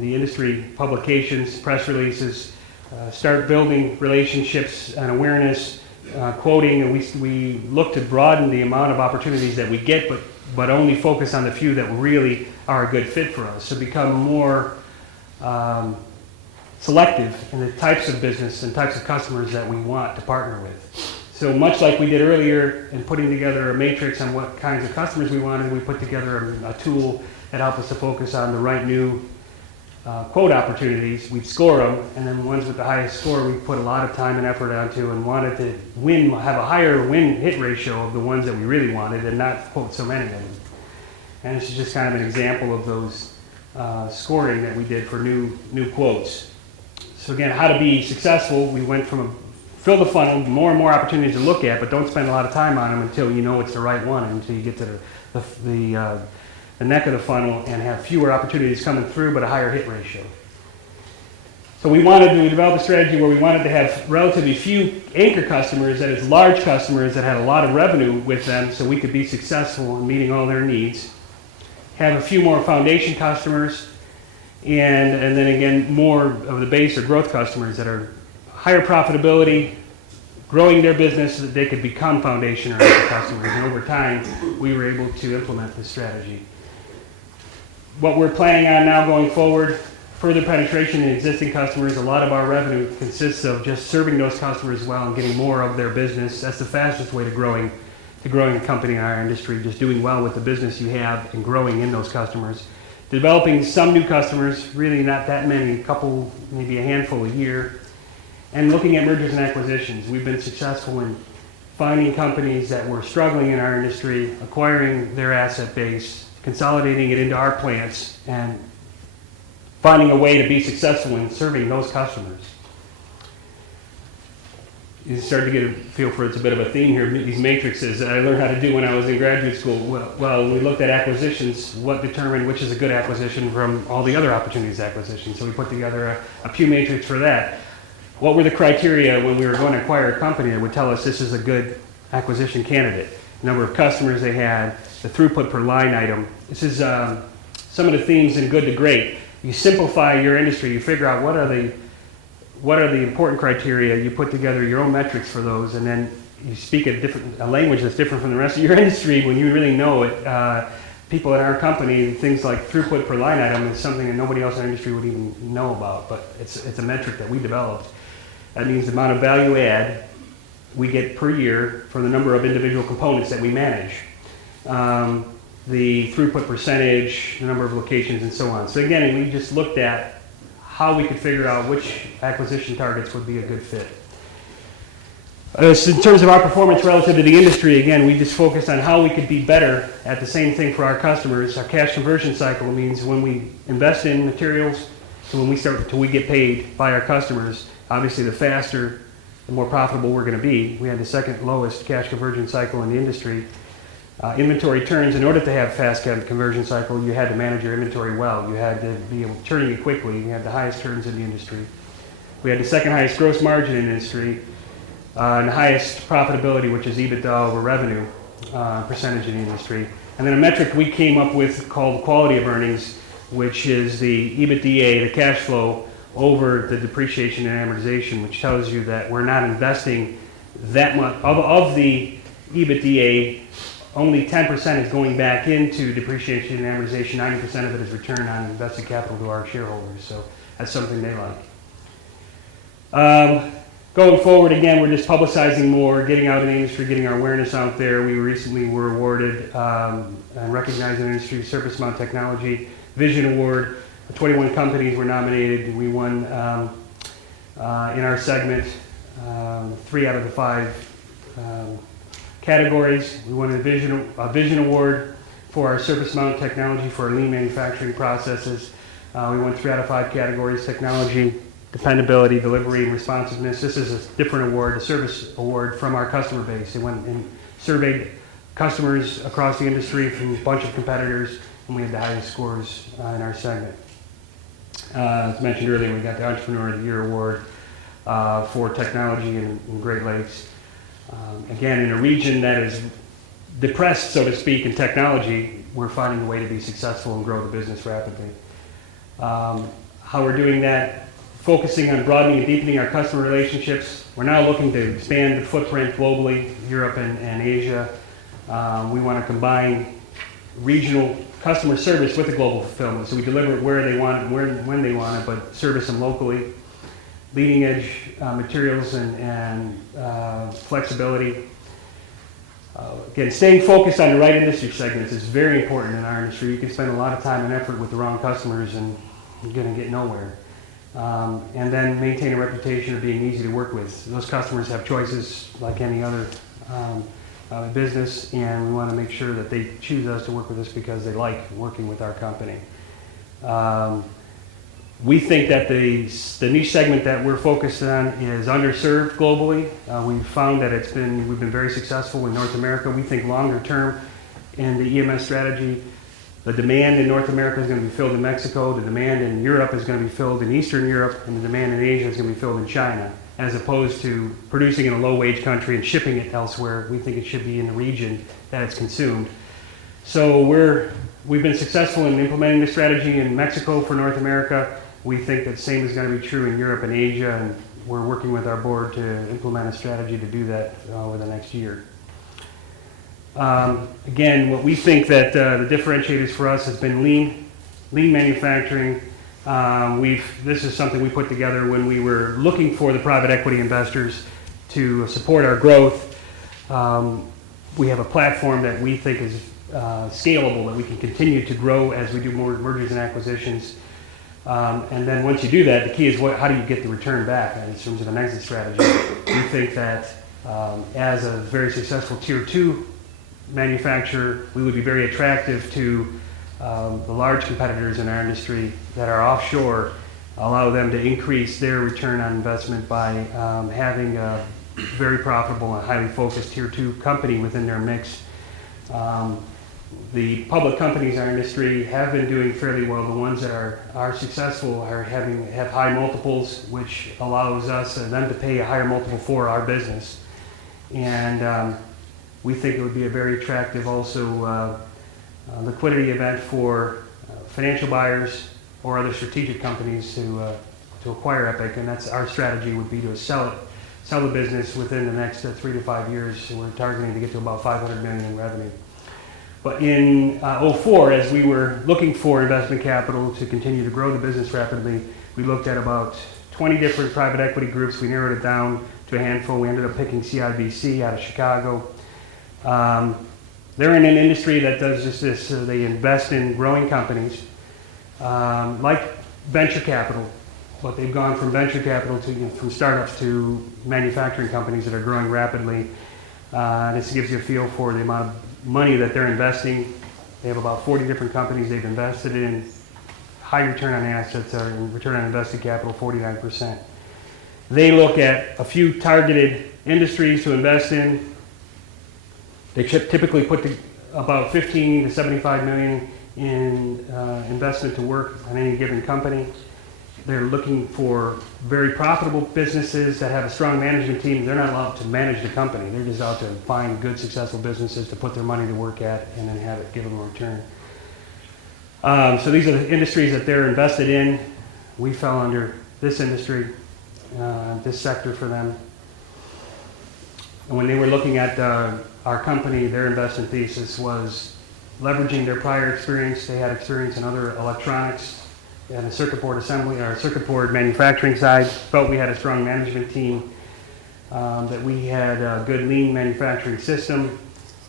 the industry publications, press releases, start building relationships and awareness, quoting, and we look to broaden the amount of opportunities that we get, but only focus on the few that really are a good fit for us. So become more selective in the types of business and types of customers that we want to partner with. So much like we did earlier in putting together a matrix on what kinds of customers we wanted, we put together a tool that helped us to focus on the right new quote opportunities. We'd score them, and then the ones with the highest score we put a lot of time and effort onto, and wanted to have a higher win-hit ratio of the ones that we really wanted and not quote so many of them. And this is just kind of an example of those scoring that we did for new quotes. So again, how to be successful, we went from fill the funnel, more and more opportunities to look at, but don't spend a lot of time on them until you know it's the right one, until you get to the neck of the funnel and have fewer opportunities coming through, but a higher hit ratio. So we developed a strategy where we wanted to have relatively few anchor customers, that is large customers that had a lot of revenue with them, so we could be successful in meeting all their needs. Have a few more foundation customers, and then again, more of the base or growth customers that are higher profitability, growing their business so that they could become foundation or anchor customers. And over time, we were able to implement this strategy. What we're planning on now going forward, further penetration in existing customers. A lot of our revenue consists of just serving those customers well and getting more of their business. That's the fastest way to growing a company in our industry, just doing well with the business you have and growing in those customers. Developing some new customers, really not that many, a couple, maybe a handful a year. And looking at mergers and acquisitions. We've been successful in finding companies that were struggling in our industry, acquiring their asset base, consolidating it into our plants, and finding a way to be successful in serving those customers. You start to get a feel for it's a bit of a theme here, these matrices that I learned how to do when I was in graduate school. Well, we looked at acquisitions, what determined which is a good acquisition from all the other opportunities acquisitions. So we put together a Pew matrix for that. What were the criteria when we were going to acquire a company that would tell us this is a good acquisition candidate? The number of customers they had, the throughput per line item. This is some of the themes in good to great. You simplify your industry, you figure out what are the important criteria, you put together your own metrics for those, and then you speak a language that's different from the rest of your industry when you really know it. People in our company, things like throughput per line item is something that nobody else in our industry would even know about, but it's a metric that we developed. That means the amount of value add we get per year for the number of individual components that we manage. The throughput percentage, the number of locations, and so on. So again, we just looked at how we could figure out which acquisition targets would be a good fit. So in terms of our performance relative to the industry, again, we just focused on how we could be better at the same thing for our customers. Our cash conversion cycle means when we invest in materials to we get paid by our customers. Obviously, the faster, the more profitable we're going to be. We had the second lowest cash conversion cycle in the industry. Inventory turns, in order to have fast conversion cycle, you had to manage your inventory well. You had to be able to turn it quickly. We had the highest turns in the industry. We had the second highest gross margin in the industry, and the highest profitability, which is EBITDA over revenue percentage in the industry. And then a metric we came up with called quality of earnings, which is the EBITDA, the cash flow, over the depreciation and amortization, which tells you that we're not investing that much. Of the EBITDA, only 10% is going back into depreciation and amortization. 90% of it is return on invested capital to our shareholders. So that's something they like. Going forward, again, we're just publicizing more, getting out in the industry, getting our awareness out there. We recently were awarded and recognized in the industry Surface Mount Technology Vision Award. 21 companies were nominated. We won in our segment 3 out of the 5 categories. We won a Vision Award for our Surface Mount Technology for our lean manufacturing processes. We won 3 out of 5 categories: technology, dependability, delivery, and responsiveness. This is a different award, a service award from our customer base. They went and surveyed customers across the industry from a bunch of competitors, and we had the highest scores in our segment. As mentioned earlier, we got the Entrepreneur of the Year Award for technology in Great Lakes. Again, in a region that is depressed, so to speak, in technology, we're finding a way to be successful and grow the business rapidly. How we're doing that, focusing on broadening and deepening our customer relationships. We're now looking to expand the footprint globally, Europe and Asia. We want to combine regional customer service with the global fulfillment, so we deliver it where they want it and when they want it, but service them locally. Leading edge materials and flexibility. Again, staying focused on the right industry segments is very important in our industry. You can spend a lot of time and effort with the wrong customers and you're going to get nowhere. And then maintain a reputation of being easy to work with. Those customers have choices like any other business, and we want to make sure that they choose us to work with us because they like working with our company. We think that the niche segment that we're focused on is underserved globally. We've found that we've been very successful in North America. We think longer term in the EMS strategy, the demand in North America is going to be filled in Mexico, the demand in Europe is going to be filled in Eastern Europe, and the demand in Asia is going to be filled in China, as opposed to producing in a low-wage country and shipping it elsewhere. We think it should be in the region that it's consumed. So we've been successful in implementing this strategy in Mexico for North America. We think that the same is going to be true in Europe and Asia, and we're working with our board to implement a strategy to do that over the next year. Again, what we think that the differentiators for us has been lean manufacturing. This is something we put together when we were looking for the private equity investors to support our growth. We have a platform that we think is scalable, that we can continue to grow as we do more mergers and acquisitions. And then once you do that, the key is how do you get the return back in terms of an exit strategy. We think that as a very successful tier 2 manufacturer, we would be very attractive to the large competitors in our industry that are offshore, allow them to increase their return on investment by having a very profitable and highly focused tier 2 company within their mix. The public companies in our industry have been doing fairly well. The ones that are successful have high multiples, which allows us and them to pay a higher multiple for our business. And we think it would be a very attractive also liquidity event for financial buyers or other strategic companies to acquire Epic, and that's our strategy would be to sell the business within the next 3 to 5 years. We're targeting to get to about $500 million in revenue. But in 2004, as we were looking for investment capital to continue to grow the business rapidly, we looked at about 20 different private equity groups. We narrowed it down to a handful. We ended up picking CIBC out of Chicago. They're in an industry that does just this. So they invest in growing companies like venture capital, but they've gone from venture capital to from startups to manufacturing companies that are growing rapidly. This gives you a feel for the amount of money that they're investing. They have about 40 different companies they've invested in. High return on assets or return on invested capital, 49%. They look at a few targeted industries to invest in. They typically put about 15 to 75 million in investment to work on any given company. They're looking for very profitable businesses that have a strong management team. They're not allowed to manage the company. They're just out to find good, successful businesses to put their money to work at and then have it give them a return. So these are the industries that they're invested in. We fell under this industry, this sector for them. And when they were looking at our company, their investment thesis was leveraging their prior experience. They had experience in other electronics and a circuit board assembly or circuit board manufacturing side. Felt we had a strong management team, that we had a good lean manufacturing system.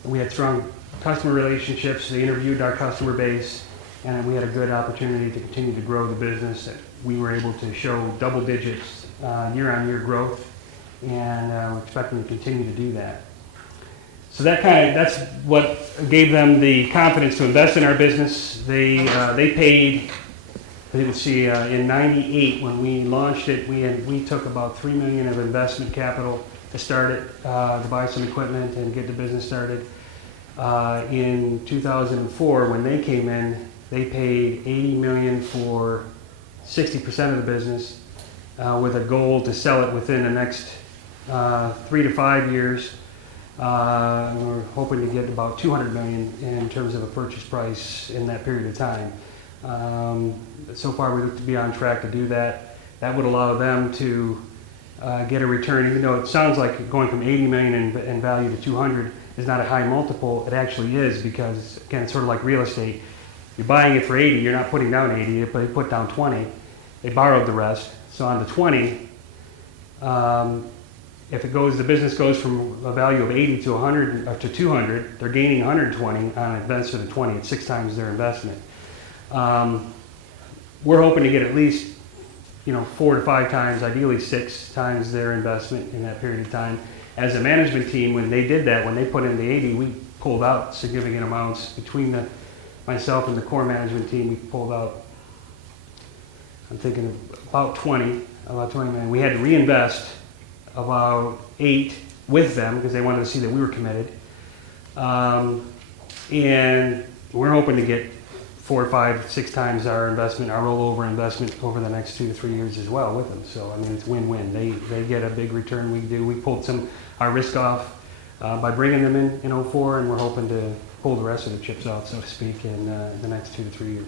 We had strong customer relationships. They interviewed our customer base, and we had a good opportunity to continue to grow the business. We were able to show double digits year-on-year growth, and we're expecting to continue to do that. So that's what gave them the confidence to invest in our business. They paid. You can see in '98 when we launched it, we took about $3 million of investment capital to start it, to buy some equipment and get the business started. In 2004, when they came in, they paid $80 million for 60% of the business, with a goal to sell it within the next 3 to 5 years. We're hoping to get about $200 million in terms of a purchase price in that period of time. So far, we look to be on track to do that. That would allow them to get a return, even though it sounds like going from 80 million in value to 200 is not a high multiple. It actually is, because again, it's sort of like real estate. You're buying it for 80, you're not putting down 80, but they put down 20. They borrowed the rest. So on the 20, if it goes, the business goes from a value of 80 to 100 or to 200, they're gaining 120 on an investment of 20. It's 6 times their investment. We're hoping to get at least 4 to 5 times, ideally 6 times their investment in that period of time. As a management team, when they did that, when they put in the 80, we pulled out significant amounts between myself and the core management team. We pulled out, I'm thinking about 20 million. We had to reinvest about 8 with them because they wanted to see that we were committed. And we're hoping to get 4, 5, 6 times our investment, our rollover investment over the next 2 to 3 years as well with them. So I mean, it's win-win. They get a big return. We do. We pulled our risk off by bringing them in 04, and we're hoping to pull the rest of the chips off, so to speak, in the next 2 to 3 years.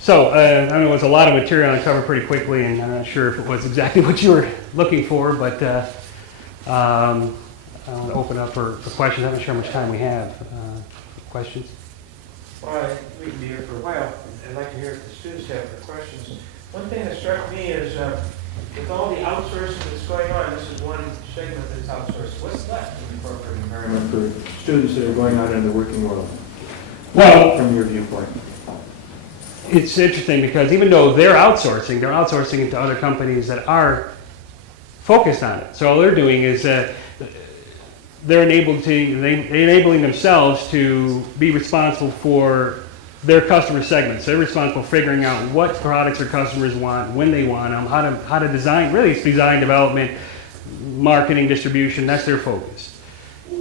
So I know it was a lot of material I covered pretty quickly, and I'm not sure if it was exactly what you were looking for, but I want to open up for questions. I'm not sure how much time we have. Questions? Well, we can be here for a while. I'd like to hear if the students have questions. One thing that struck me is with all the outsourcing that's going on, this is one segment that's outsourced. What's left in the corporate environment for students that are going out in the working world? Well, from your viewpoint. It's interesting because even though they're outsourcing it to other companies that are focused on it. So all they're doing is they're enabling themselves to be responsible for their customer segments. They're responsible for figuring out what products their customers want, when they want them, how to design. Really, it's design, development, marketing, distribution. That's their focus.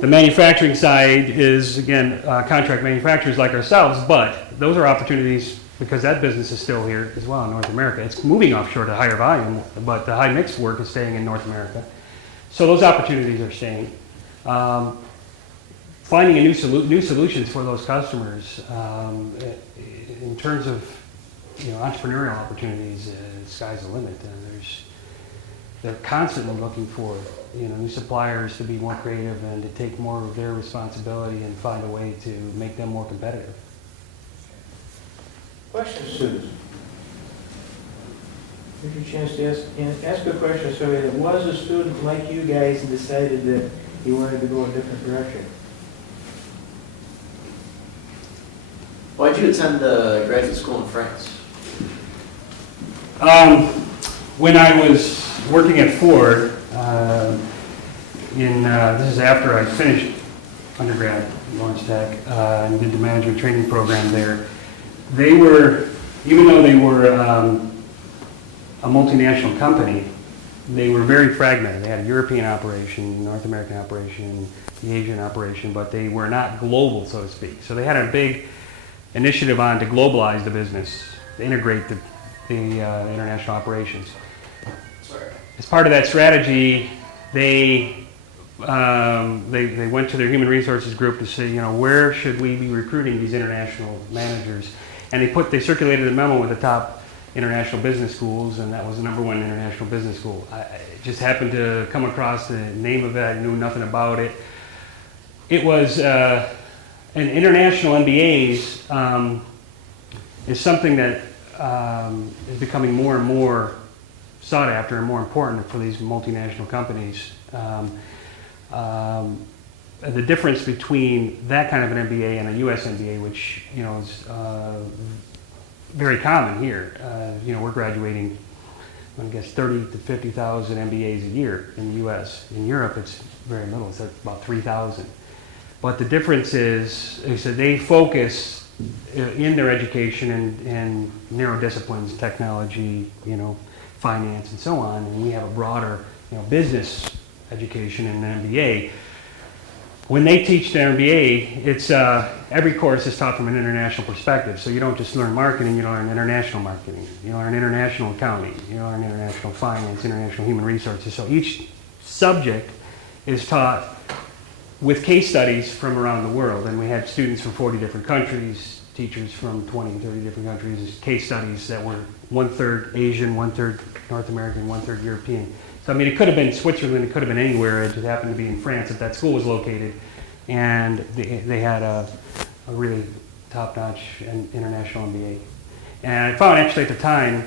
The manufacturing side is, again, contract manufacturers like ourselves, but those are opportunities because that business is still here as well in North America. It's moving offshore to higher volume, but the high mix work is staying in North America. So those opportunities are staying. Finding new solutions for those customers in terms of entrepreneurial opportunities, sky's the limit. They're constantly looking for new suppliers to be more creative and to take more of their responsibility and find a way to make them more competitive. Questions, students? Here's your chance to ask a question. So it was a student like you guys and decided that he wanted to go a different direction. Why did you attend graduate school in France? When I was working at Ford, this is after I finished undergrad at Lawrence Tech and did the management training program there. They were, even though they were a multinational company, they were very fragmented. They had a European operation, North American operation, the Asian operation, but they were not global, so to speak. So they had a big initiative on to globalize the business, to integrate the international operations. Sorry. As part of that strategy, they went to their human resources group to say, where should we be recruiting these international managers? And they circulated a memo with the top international business schools, and that was the #1 international business school. I just happened to come across the name of it. I knew nothing about it. It was an international MBAs is something that is becoming more and more sought after and more important for these multinational companies. The difference between that kind of an MBA and a U.S. MBA, which is very common here. We're graduating, I guess, 30 to 50,000 MBAs a year in the U.S. In Europe, it's very little. It's about 3,000. But the difference is that they focus in their education in narrow disciplines, technology, finance, and so on. And we have a broader, business education in an MBA. When they teach the MBA, it's every course is taught from an international perspective. So you don't just learn marketing, you learn international marketing, you learn international accounting, you learn international finance, international human resources. So each subject is taught with case studies from around the world. And we had students from 40 different countries, teachers from 20 and 30 different countries, case studies that were 1/3 Asian, 1/3 North American, 1/3 European. So, I mean, it could have been Switzerland, it could have been anywhere. It just happened to be in France that school was located. And they had a really top-notch international MBA. And I found actually at the time,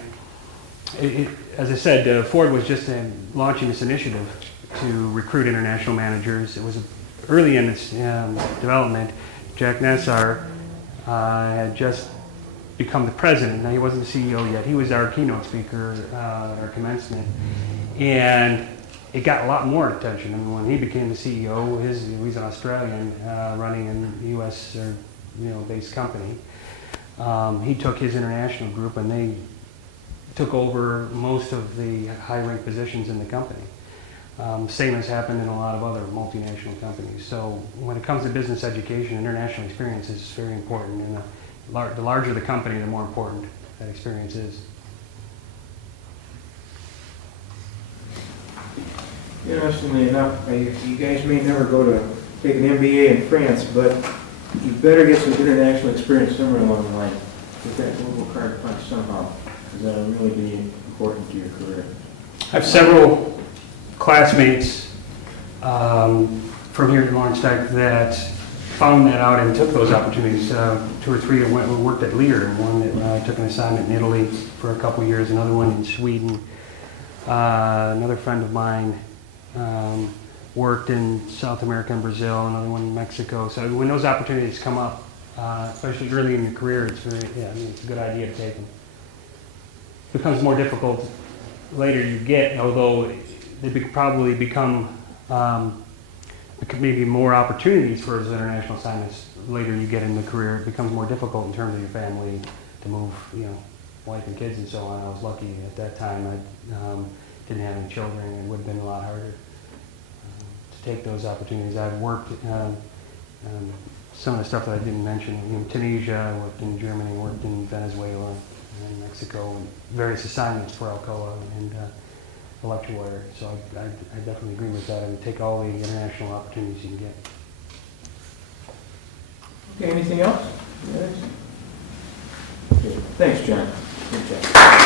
as I said, Ford was just launching this initiative to recruit international managers. It was early in its development. Jack Nassar had just become the president. Now, he wasn't the CEO yet. He was our keynote speaker at our commencement. And it got a lot more attention. And when he became the CEO, he's an Australian running a U.S. based company. He took his international group and they took over most of the high-ranked positions in the company. Same has happened in a lot of other multinational companies. So when it comes to business education, international experience is very important. And the larger the company, the more important that experience is. Interestingly enough, you guys may never go to take an MBA in France, but you better get some international experience somewhere along the line. Get that global card punch somehow, because that'll really be important to your career. I have several classmates from here at Lawrence Tech that found that out and took those opportunities. 2 or 3 that worked at Lear, and one that took an assignment in Italy for a couple years, another one in Sweden. Another friend of mine worked in South America and Brazil, another one in Mexico. So when those opportunities come up, especially early in your career, it's a good idea to take them. It becomes more difficult later you get, although they probably become maybe more opportunities for those international assignments later you get in the career. It becomes more difficult in terms of your family to move, wife and kids and so on. I was lucky at that time. I didn't have any children. It would have been a lot harder to take those opportunities. I've worked some of the stuff that I didn't mention in Tunisia. I worked in Germany, worked in Venezuela, and Mexico, and various assignments for Alcoa and Electrawire. So I definitely agree with that. I would take all the international opportunities you can get. Okay, anything else? Yes. Okay. Thanks, John. Good job.